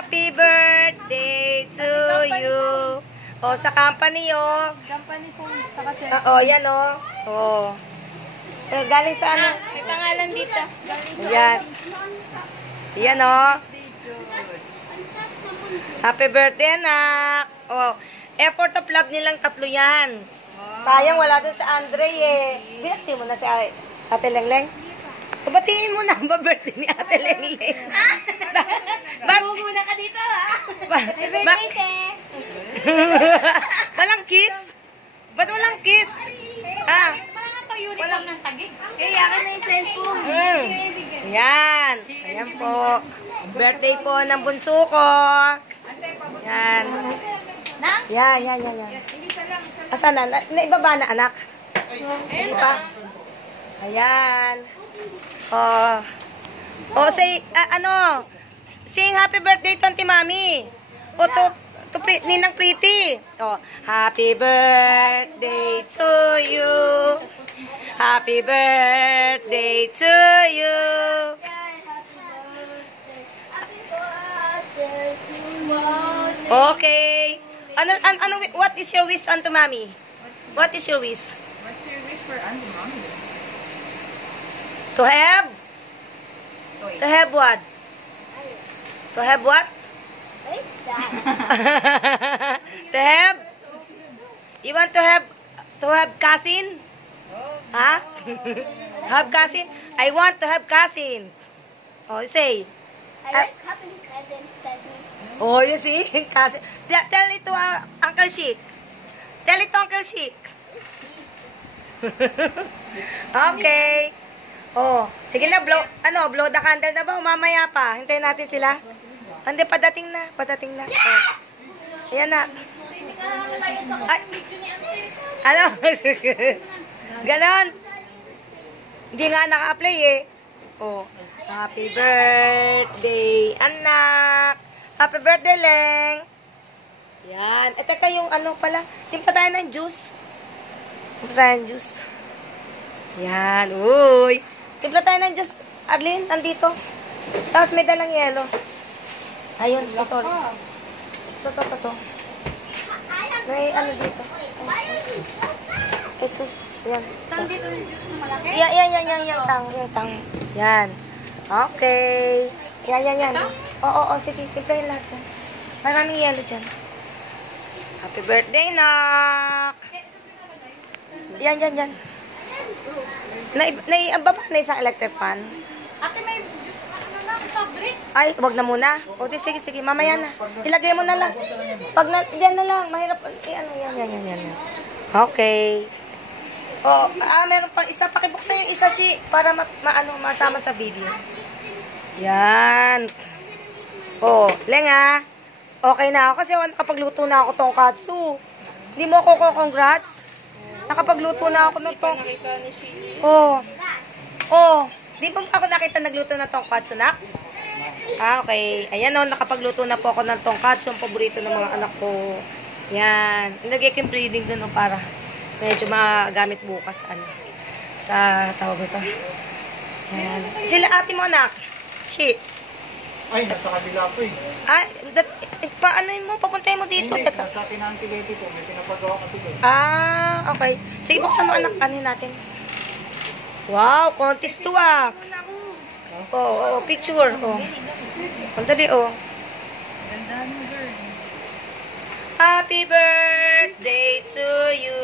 Happy birthday to you. Oh, sa company, oh. Company po, saka sir. Oh, yan, oh. Oh. Galing sa ano? May pangalan dito. Yan. Yan, oh. Happy birthday, anak. Oh, effort of love nilang tatlo yan. Sayang, wala dun sa Andre, eh. Binati mo na si Ate Lengleng? Batiin mo na ang birthday ni Ate Lengleng. Muna ka dito, ha? Happy birthday, te. Walang kiss? Ba't walang kiss? Ah. Parang ito uniform ng tagig. Kaya akin na yung cellphone. Yan. Ayan po. Birthday po ng bunso ko. Yan. Nang? Yan. Asan na? Naibaba na, anak? Hindi pa? Ayan. Oh. Oh, say, sing happy birthday to Auntie Mami. O, to Ninang Pretty. Oh, happy birthday to you. Happy birthday to you. Okay. What is your wish Auntie Mami? What is your wish? What's your wish for Auntie Mommy? To have? To have what? To have what? To have? You want to have cousin? Huh? Have cousin? I want to have cousin. Oh, say. I like cousin. Oh, you see? Cousin. Tell it to Uncle Sheik. Tell it to Uncle Sheik. Okay. Oh, sige na, blow the candle na ba? O mamaya pa? Hintayin natin sila. Hindi, padating na. Oh. Ayan na. Ay. Ano? Ganon. Hindi nga naka-apply eh. Oh, happy birthday, anak. Happy birthday, Leng. Yan. Ito yung pala. Timpa tayo ng juice. Yan. Uy. Timpla tayo ng juice. Arlene, nandito. Tapos may dalang yelo. Ayun. Oh, sorry. Ito. May dito. Jesus. Yan. Nandito yung juice na malaki? Yan, tang. Yan. Okay. Yan. Oo, sige. Timplahin lahat yan. Maraming yelo dyan. Happy birthday, Nak. Yan. Baba na isang electric fan. Ate, may juice, soft drinks. Ay, wag na muna. O, sige. Mamaya na. Ilagay mo na lang. Yan na lang. Mahirap. Yan. Okay. O, meron pang isa. Pakibuksan yung isa, para masama sa video. Yan. O, Leng, okay na ako kasi nakapagluto na ako tonkatsu. Hindi mo ako congrats. Nakapagluto na ako ng tonkatsu. Di ba ako nakita nagluto ng tonkatsu, nak? Okay. Ayan nakapagluto na po ako ng tonkatsu, ang paborito ng mga anak ko. Yan. Nag-ekim breeding dun para medyo magamit bukas sa tawag ito. Yan. Sila ate mo, anak. Ay, nasa kabila po eh. Paano mo? Papuntahin mo dito. Hindi, nasa akin ang anti-baby po. May pinapagawa kasi doon. Okay. Sige, buksan mo anak. Natin. Wow, contest to picture. Ang dali, Happy birthday to you.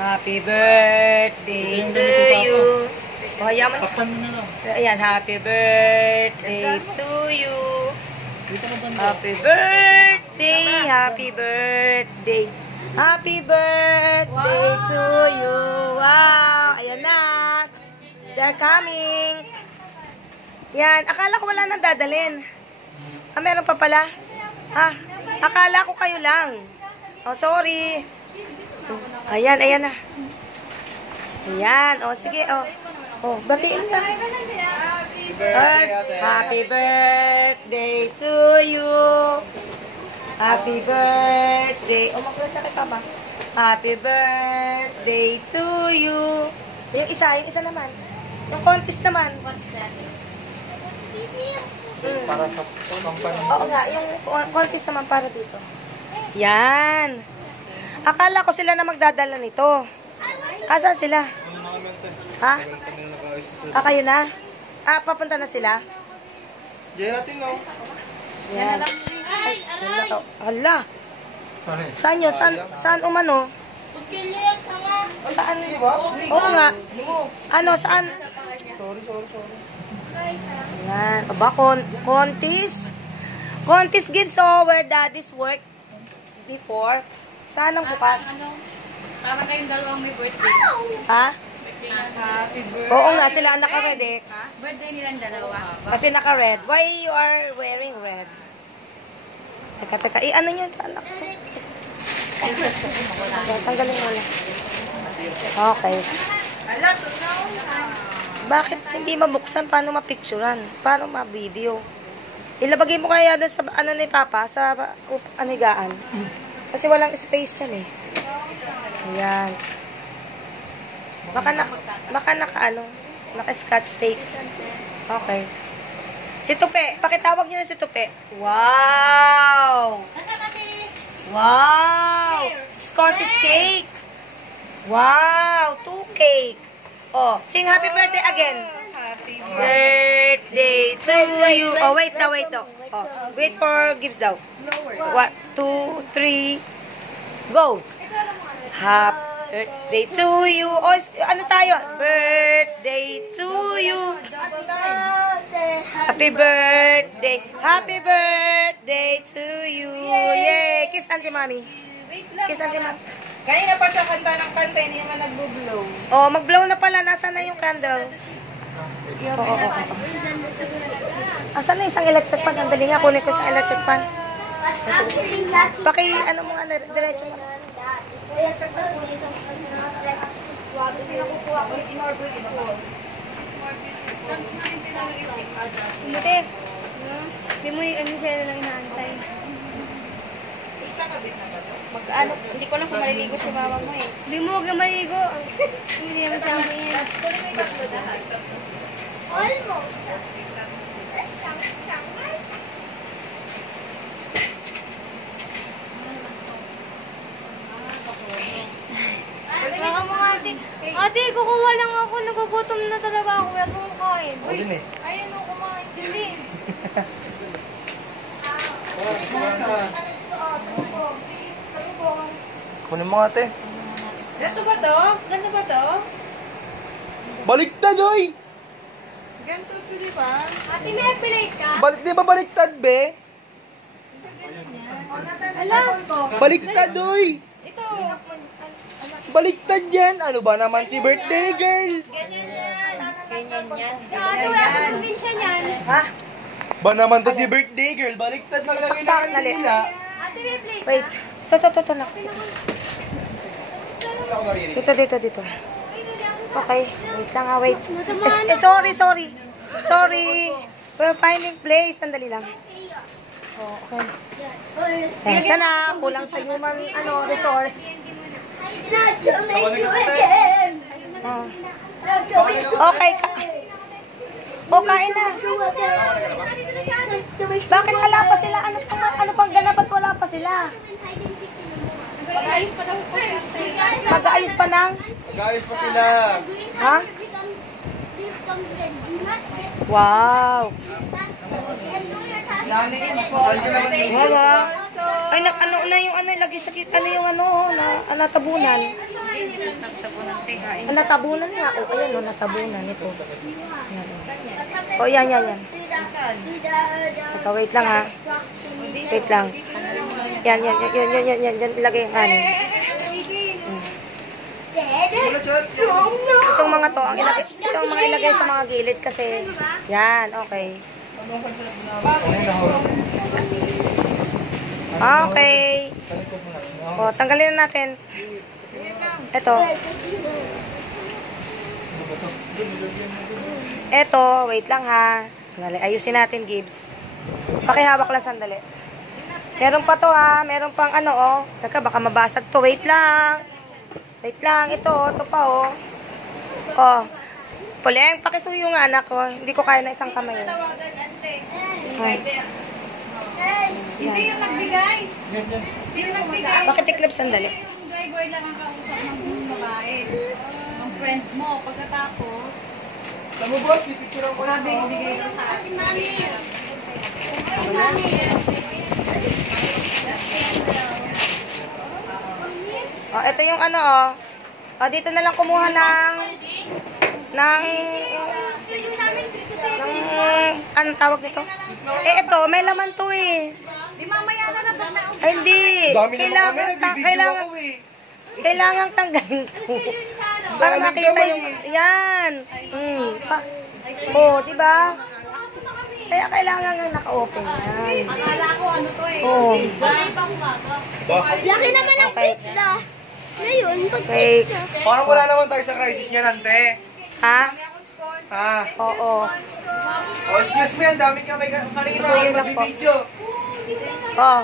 Happy birthday to you. Hayaman na. Takpan mo na lang. Ayan, happy birthday to you. Dito na banda. Happy birthday. Happy birthday to you. Wow. Ayan na. They're coming. Yan. Akala ko wala nang dadalhin. Meron pa pala. Akala ko kayo lang. Oh, sorry. Ayan na. Ayan. Sige. Batiin ka. Happy birthday to you. Happy birthday. Magpasakit pa ba? Happy birthday to you. Yung isa naman. Yung contest naman. What's that? Para sa company. Oo nga, yung contest naman para dito. Yan. Akala ko sila na magdadala nito. Asan sila? Ha? Kayo na? Papunta na sila? Diyan natin, no? Yan. Ay, wala to. Hala. Saan yun? Saan umano? Saan? Oo nga. Ano, saan? Sorry. Yan. Aba, contest. Contest gives where daddy's work before. Saan ang bukas? Parang kayong dalawang may birthday. Ha? Happy birthday. Oo nga, sila ang naka-red eh. Birthday nilang dalawa. Kasi naka-red. Why you are wearing red? Teka. Ano yun? Anak ko. Tanggalin mo lang. Okay. Bakit hindi mabuksan? Paano mapicturan? Paano ma-video? Ilabagay mo kaya doon sa ano ni Papa? Sa anigaan. Kasi walang space dyan eh. Ayan. Baka naka-scotch tape. Okay. Si Tupe. Pakitawag nyo na si Tupe. Wow! Wow! Scottish cake! Wow! 2 cake! Oh, sing happy birthday again. Happy Birthday to you. Oh, wait daw. Oh, wait for gifts daw. 1, 2, 3, go. Happy birthday to you. Oh, ano tayo? Birthday to you. Happy birthday. Happy birthday to you. Yay! Kiss Auntie Mommy. Kiss Auntie Mommy. Kanina pa siya kanta ng kanta, hindi naman nag-blow. Oh, mag-blow na pala. Nasaan na yung candle? Oo. Asan na isang electric pan? Ang dali nga, kunin ko isang electric pan. Ano mo nga, diretso mo. Hindi. Hindi mo ano siya lang inaantay. Hindi ko lang kung maliligo si mama mo eh. Hindi mo huwag na maligo. Hindi naman sa amin yan. Almost. Baka mga ate. Ate, kukuha lang ako. Nagugutom na talaga ako. Wala akong kain. O, din eh. Ayun o, kumain. Hindi. Kunin mo ate. Ganito ba to? Ganito ba to? Baliktad, oy! Ganito to, di ba? Ate, may appellate ka? Di ba baliktad, be? Ala. Baliktad, oy! Ito. Baliktad yan! Ano ba naman si birthday girl? Ganyan yan. Ate, wala sa probinsya niyan. Ha? Ba naman to si birthday girl? Baliktad lang lagi Saksak, na dali. nila. Ate, may plate ka? Wait. Ito na. Dito. Okay. Wait lang ha, wait. Sorry. We're finding place. Sandali lang. Oh, okay. Sensya na. Kulang sa human resource. Oh. Okay. Kain na. Bakit wala pa sila? Ano pang ganap at wala pa sila? Mag-ayos pa daw po. Mag-aayos pa ng? Guys pa sila. Ha? Wow. Dami rin po. Wala. Ay, ano yung ilagay sa natabunan. Natabunan nga. O, ayan natabunan. Ito. Yan. O, yan. Ito, wait lang ha. Wait lang. Yan. Ilagay yung kanin. Itong mga to, itong mga ilagay sa mga gilid kasi, yan, okay. Okay. O, tanggalin na natin. Ito, wait lang ha. Ayusin natin, Gibbs. Pakihawak lang sandali. Meron pa to ha, meron pang Teka, baka mabasag to. Wait lang. Ito pa Oh, Poleng, pakisuyo nga anak ko. Hindi ko kaya na isang kamay. Tawagan, ante. Ay. Hindi yung nagbigay. Hindi yung nagbigay. Bakit i-clip sandali? Yung guy boy lang ang kausap ng babae. Ang friend mo. Pagkatapos, Alam mo boss, pipicturean ko lang. bigay ko sa akin. Mami. Oh, ito yung ano, oh. Oh, dito na lang kumuha ng Studio namin dito sa anong tawag nito? Eh, ito, may laman to eh. Di mamaya na pag na. Ay, hindi. Dami naman kami, nagbibideo ako eh. Kailangan tanggalin ko. studio sa ano. Para Dami makita kamay. yung, yan. Oh, di ba? Kaya kailangan nga naka-open yan. Akala ko ano to eh. Oh. Wala pang umaga. Laki naman ang pizza. Ngayon, pag Okay. Parang wala naman tayo sa crisis niya, Nante. Ha? Ha? Oo. Oh, excuse me, ang dami kami kanina. Sige na po. Magbibideo. Oh.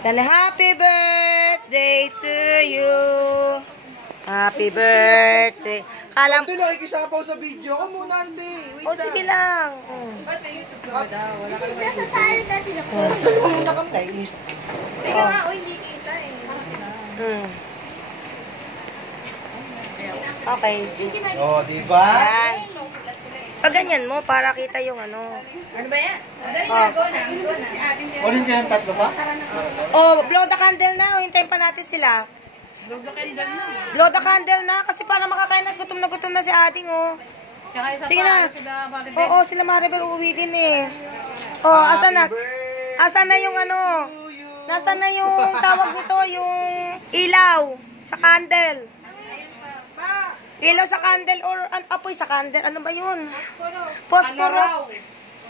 Then happy birthday to you. Happy birthday. Kalam Nante, nakikisapaw sa video ko muna, Nante. Wait Oh, sige lang. nasa sala dati na po. Dalawa muna kami. Naiis. Teka nga, o hindi kita eh. Okay. Oh, di ba? Yan. Pag ganyan mo, para kita yung ano. Ano ba yan? Oh. Go na. Go na. Si atin yan. Kunin ko yung tatlo pa? Oh, blow the candle na. Hintayin pa natin sila. Blow the candle na. Blow the candle na kasi para makakain na gutom na si ating oh. Tsaka isa Sige pa, na. sila Maribel. Oo, sila Maribel uuwi din eh. Oh, asan na? Asan na yung ano? Nasaan na yung tawag nito, yung ilaw sa candle? Ilaw sa candle or apoy sa candle? Ano ba yun? Posporo.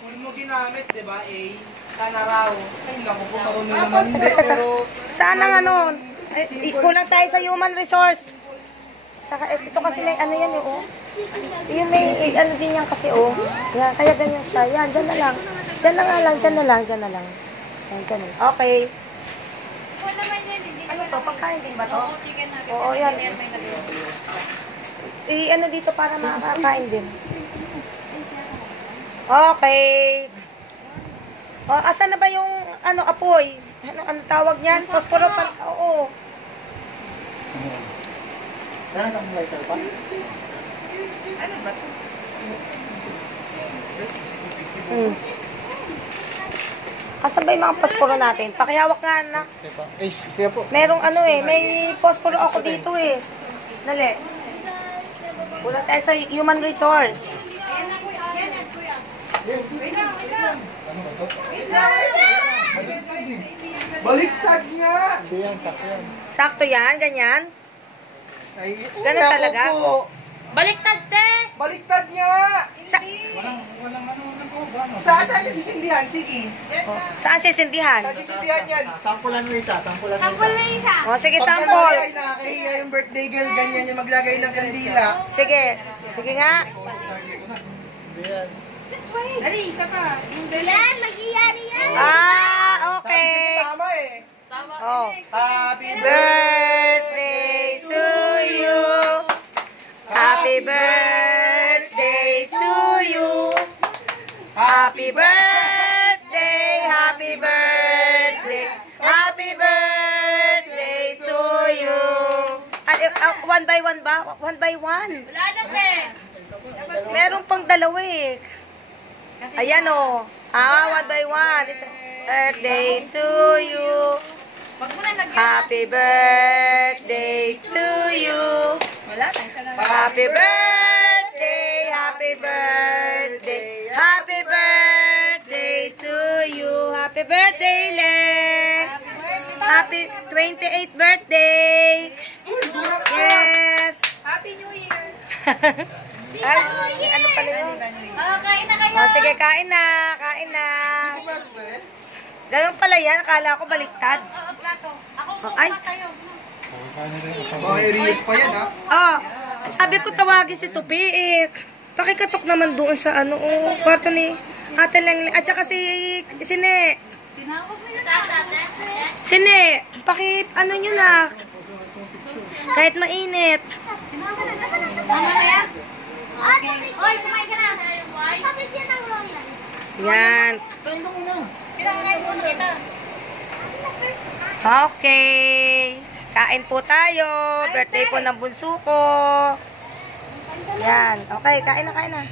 Kung mo ginamit, di ba, A? Sana raw. Ay, naku po, marunong naman hindi, pero... Saan ang ano? Kulang tayo sa human resource. Saka, ito kasi may ano yan eh, oh. Yun may ano din yan kasi, oh. Yan, kaya ganyan siya. Yan, dyan na lang. Dyan na nga lang, dyan na lang, dyan na lang. Yan, dyan na lang. Okay. Wala naman yan, hindi Ano to? Pagkain din ba to? Oo, chicken nugget. Oo, yan. May nag-iwan. Ano dito para makakain din. Okay. O, asan na ba yung ano apoy? Ano tawag niyan? Posporo pa. Oo. Meron kang lighter pa? Ano ba to? Asan ba yung mga posporo natin? Pakihawak nga anak. Eh, siya po. Merong ano eh, may posporo ako dito eh. Dali. Kulang tayo sa human resource. Baliktad nga! Siyang sakyan. Sakto yan, ganyan. Ay, Ganun naku talaga? po. Baliktad te! Baliktad nga! Sa, Saan yung sisindihan? Sige. saan sisindihan? Saan sisindihan yan? Sampulan mo isa. Sample na isa. O, sige, Pag sample. ay nakakahiya yung birthday girl, ganyan yung maglagay ng kandila. Sige. Sige nga. Dali, isa pa. Yan, mag-iyari yan. Ah, Sabi okay. sige tama eh. Oh. Happy Birthday to you. Happy birthday to you. Happy birthday, happy birthday, happy birthday to you. One by one ba? One by one. Wala na, pe. Meron pang dalawa eh. Ayan o. One by one. Birthday to you. Wag mo na nagyan. Happy birthday to you. Wala na, isa na. Happy birthday, happy birthday, happy birthday to you. Happy birthday, Len. Happy 28th birthday. Yes. Happy New Year. Ay, ano pala yun? Kain na kayo. Oh, sige, kain na. Kain na. Ganun pala yan. Akala ko baliktad. Plato. Ako Oh, ay. kayo. Mga areas pa yan ha. Oh, sabi ko tawagin si Tupiik. Pakikatok naman doon sa ano, kwarto ni Ate Lengling. At saka si Sine. Tinawag nila. Sine, ano nyo na. Kahit mainit. Tama na yan? Hoy, kumain ka na. Kapit yan ang wrong line. Yan. Kain ka muna. Pinakain mo na kita. Okay. Kain po tayo. Birthday po ng bunso ko. Yan. Okay, kain na, kain na.